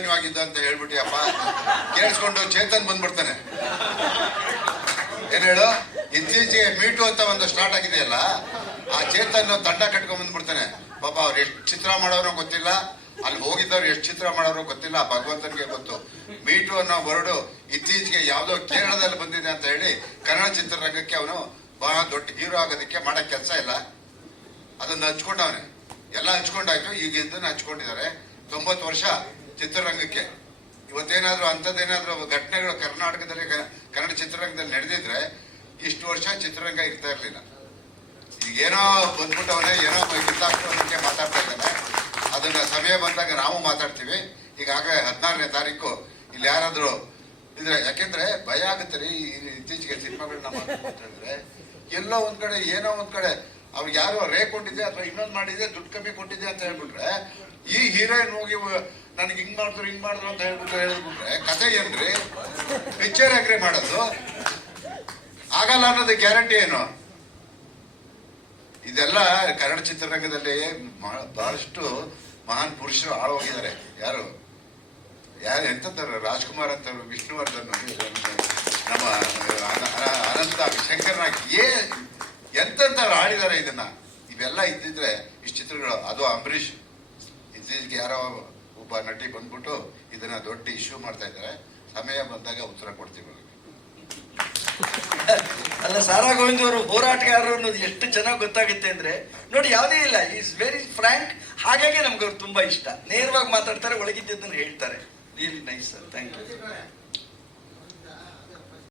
ಅಭಿಮನ್ಯುವಾಗಿದ್ದ ಅಂತ ಹೇಳ್ಬಿಟ್ಟಿಯಪ್ಪ ಕೇಳಿಸ್ಕೊಂಡು ಚೇತನ್ ಬಂದ್ಬಿಡ್ತಾನೆ. ಏನ್ ಹೇಳು? ಇತ್ತೀಚೆಗೆ ಮೀಟು ಅಂತ ಒಂದು ಸ್ಟಾರ್ಟ್ ಆಗಿದೆಯಲ್ಲ ಆ ಚೇತನ್ ತಂಡ ಕಟ್ಕೊಂಡ್ ಬಂದ್ಬಿಡ್ತಾನೆ. ಪಾಪ ಅವ್ರು ಎಷ್ಟು ಚಿತ್ರ ಮಾಡೋರು ಗೊತ್ತಿಲ್ಲ, ಅಲ್ಲಿ ಹೋಗಿದ್ದವ್ರು ಎಷ್ಟು ಚಿತ್ರ ಮಾಡೋರು ಗೊತ್ತಿಲ್ಲ ಭಗವಂತನಿಗೆ ಗೊತ್ತು. ಮೀಟು ಅನ್ನೋ ವರ್ಡು ಇತ್ತೀಚೆಗೆ ಯಾವ್ದೋ ಕೇರಳದಲ್ಲಿ ಬಂದಿದೆ ಅಂತ ಹೇಳಿ ಕನ್ನಡ ಚಿತ್ರರಂಗಕ್ಕೆ ಅವನು ಬಹಳ ದೊಡ್ಡ ಹೀರೋ ಆಗೋದಕ್ಕೆ ಮಾಡಕ್ ಕೆಲಸ ಇಲ್ಲ. ಅದನ್ನ ಹಂಚ್ಕೊಂಡವನೆ. ಎಲ್ಲ ಹಂಚ್ಕೊಂಡಾಯ್ತು ಈಗ ಇದನ್ನ ಹಂಚ್ಕೊಂಡಿದ್ದಾರೆ. ತೊಂಬತ್ತು ವರ್ಷ ಚಿತ್ರರಂಗಕ್ಕೆ. ಇವತ್ತೇನಾದ್ರೂ ಅಂಥದ್ದೇನಾದರೂ ಘಟನೆಗಳು ಕರ್ನಾಟಕದಲ್ಲಿ ಕನ್ನಡ ಚಿತ್ರರಂಗದಲ್ಲಿ ನಡೆದಿದ್ರೆ ಇಷ್ಟು ವರ್ಷ ಚಿತ್ರರಂಗ ಇರ್ತಾ ಇರಲಿಲ್ಲ. ಈಗ ಏನೋ ಬಂದ್ಬಿಟ್ಟವನೇ ಏನೋ ಇದ್ದಾಗ ಮಾತಾಡ್ತಾ ಇದ್ದಾನೆ. ಅದನ್ನ ಸಮಯ ಬಂದಾಗ ನಾವು ಮಾತಾಡ್ತೀವಿ. ಈಗಾಗಲೇ ಹದಿನಾರನೇ ತಾರೀಕು. ಇಲ್ಲಿ ಯಾರಾದರೂ ಇದ್ರೆ, ಯಾಕೆಂದ್ರೆ ಭಯ ಆಗುತ್ತೆ ರೀ ಇತ್ತೀಚೆಗೆ ಸಿನಿಮಾಗಳನ್ನ ಅಂತ ಎಲ್ಲೋ ಒಂದ್ ಕಡೆ, ಏನೋ ಒಂದ್ ಕಡೆ ಅವ್ರು ಯಾರೋ ರೇ ಕೊಟ್ಟಿದ್ದೆ ಅಥವಾ ಇನ್ನೊಂದು ಮಾಡಿದೆ ದುಡ್ಡು ಕಮ್ಮಿ ಕೊಟ್ಟಿದ್ದೆ ಅಂತ ಹೇಳ್ಬಿಟ್ರೆ ಈ ಹೀರೋಯಿನ್ ಹೋಗಿ ನನಗೆ ಹಿಂಗ್ ಮಾಡಿದ್ರು ಹಿಂಗ್ ಮಾಡಿದ್ರು ಅಂತ ಹೇಳ್ಬಿಟ್ಟು ಹೇಳ್ಬಿಟ್ರೆ ಕತೆ ಏನ್ರಿ? ಪಿಕ್ಚರ್ ಯಾಕ್ರಿ ಮಾಡೋದು? ಆಗಲ್ಲ ಅನ್ನೋದು ಗ್ಯಾರಂಟಿ ಏನು? ಇದೆಲ್ಲ ಕನ್ನಡ ಚಿತ್ರರಂಗದಲ್ಲಿ ಬಹಳಷ್ಟು ಮಹಾನ್ ಪುರುಷರು ಆಳೋಗಿದ್ದಾರೆ ಯಾರು? ಯಾರು ಎಂತಂತಾರೆ ರಾಜ್ಕುಮಾರ್ ಅಂತ ವಿಷ್ಣುವರ್ಧನ್ ನಮ್ಮ ಅನ- ಅನ- ಅನಂತ ಶಂಕರ್ನಾಗ್ ಏ ಎಂತೆಂತವ್ರು ಆಡಿದ್ದಾರೆ ಇದನ್ನ? ಇವೆಲ್ಲ ಇದ್ದಿದ್ರೆ, ಇಷ್ಟು ಚಿತ್ರಗಳು, ಅದು ಅಂಬರೀಷ್. ಇತ್ತೀಚೆಗೆ ಯಾರೋ ಒಬ್ಬ ನಟಿ ಬಂದ್ಬಿಟ್ಟು ಇದನ್ನ ದೊಡ್ಡ ಇಶ್ಯೂ ಮಾಡ್ತಾ ಇದ್ದಾರೆ. ಸಮಯ ಬಂದಾಗ ಉತ್ತರ ಕೊಡ್ತೀವಿ ಅಲ್ಲ, ಸಾರಾ ಗೋವಿಂದ್ ಅವರು ಹೋರಾಟಗಾರರು ಅನ್ನೋದು ಎಷ್ಟು ಚೆನ್ನಾಗಿ ಗೊತ್ತಾಗುತ್ತೆ ಅಂದ್ರೆ, ನೋಡಿ, ಯಾವುದೇ ಇಲ್ಲ ಈಸ್ ವೆರಿ ಫ್ರ್ಯಾಂಕ್ ಹಾಗಾಗಿ ನಮ್ಗೆ ಅವ್ರು ತುಂಬಾ ಇಷ್ಟ. ನೇರವಾಗಿ ಮಾತಾಡ್ತಾರೆ ಒಳಗಿದ್ದದನ್ನ ಹೇಳ್ತಾರೆ. Really nice sir thank you